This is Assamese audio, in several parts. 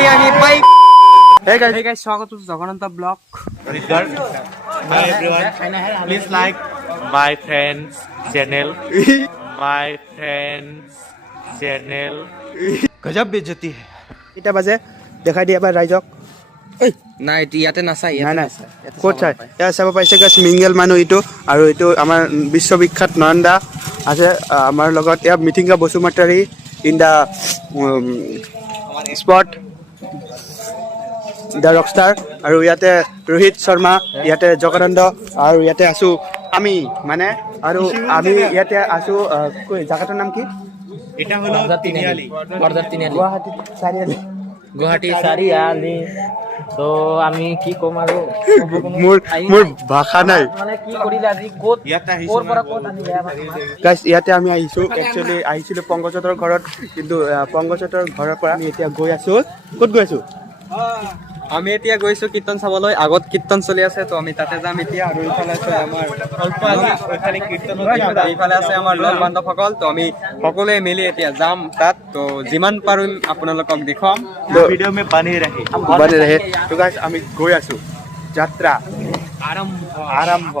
Hey guys, स्वागत है Jagannath blog. Hi everyone, please like my friend's channel. My friend's channel. गजब बेइज्जती है. इतना बजे दिखाई दिया बार राइजक. নাই ইয়াতে নাচাই নাই নাই ক'ত চাই ইয়াত চাব পাৰিছে গাইছ মিংগেল মানুহ এইটো আৰু এইটো আমাৰ বিশ্ববিখ্যাত নয়নদা আছে আমাৰ লগত ইয়াত Mithinga Basumatary in the spot the rockstar আৰু ইয়াতে ৰোহিত শৰ্মা ইয়াতে জগনন্দ আৰু ইয়াতে আছো আমি মানে আৰু আমি ইয়াতে আছো জাগাটোৰ নাম কি এটা হলো তিনিআলি গুৱাহাটী চাৰিআলি গুৱাহাটী চাৰিআলি তো আমি কি কম আৰু মোৰ ভাষা নাই মানে কি কৰিলে আজি ক'ত ক'ৰ পৰা ক'ত আনিলে গাইছ ইয়াতে আমি আহিছো একচুৱেলি আহিছিলো পংকজতৰ ঘৰত কিন্তু পংকজতৰ ঘৰৰ পৰা আমি এতিয়া গৈ আছো ক'ত গৈ আছো আমি এতিয়া গৈছো কীৰ্তন চাবলৈ আগত কীৰ্তন চলি আছে তো আমি তাতে যাম এতিয়া আৰু এইফালে আছে আমাৰ এইফালে আছে আমাৰ লগ বান্ধৱসকল তো আমি সকলোৱে মিলি এতিয়া যাম তাত তো যিমান পাৰিম আপোনালোকক দেখুৱাম वीडियो में बने रहे. তো গাইছ আমি গৈ আছো যাত্ৰা আৰম্ভ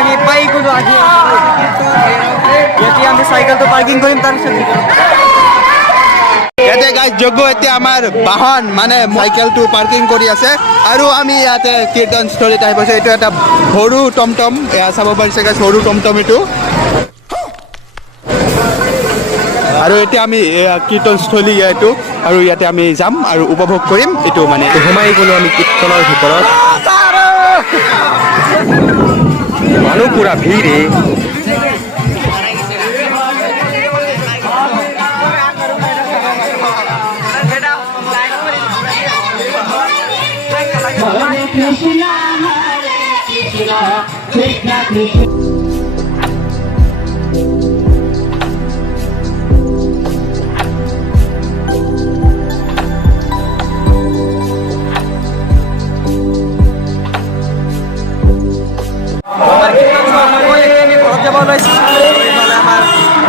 আমি পাই গলো আজি এতিয়া আমি চাইকেলটো পাৰ্কিং কৰিম তাৰপিছত ইয়াতে গাইজ যোগ্য এতিয়া আমাৰ বাহন মানে চাইকেলটো পাৰ্কিং কৰি আছে আৰু আমি ইয়াতে কীৰ্তন স্থলীত আহি পাইছোঁ এইটো এটা সৰু টমটম এয়া চাব পাৰিছে গাইজ সৰু টমটম এইটো আৰু এতিয়া আমি কীৰ্তনস্থলী এইটো আৰু ইয়াতে আমি যাম আৰু উপভোগ কৰিম এইটো মানে সোমাই গ'লো আমি কীৰ্তনৰ ভিতৰত মানুহ পুৰা ভিৰ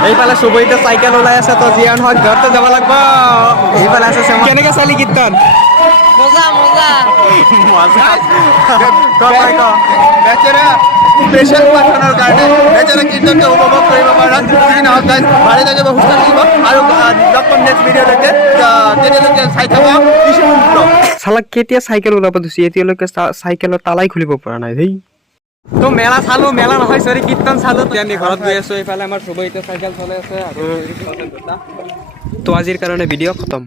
এইফালে চুবুৰীতে চাইকেল ওলাই আছে তো যিয়ে নহওক ঘৰতে যাব লাগিব এইফালে আছে কেনেকে চালি কীৰ্তন স্পেচিয়েল পাৰ্টনৰ কাৰণে বেচেৰা কীৰ্তনটো উপভোগ কৰিব পৰা যি নহওক গাইজ ভালে থাকিব সুস্থ থাকিব আৰু লগ পাম নেক্সট ভিডিঅ'লৈকে তেতিয়ালৈকে চাই থাকক চালা কেতিয়া চাইকেল ওলাব দিছে এতিয়ালৈকে চাইকেলৰ তালাই খুলিব পৰা নাই দেই তো মেলা চালো মেলা নহয় সৰি কীৰ্তন চালো আমি ঘৰত গৈ আছো এইফালে আমাৰ চুবুৰীতে চাইকেল চলাই আছে আৰু তো আজিৰ কাৰণে ভিডিঅ' খতম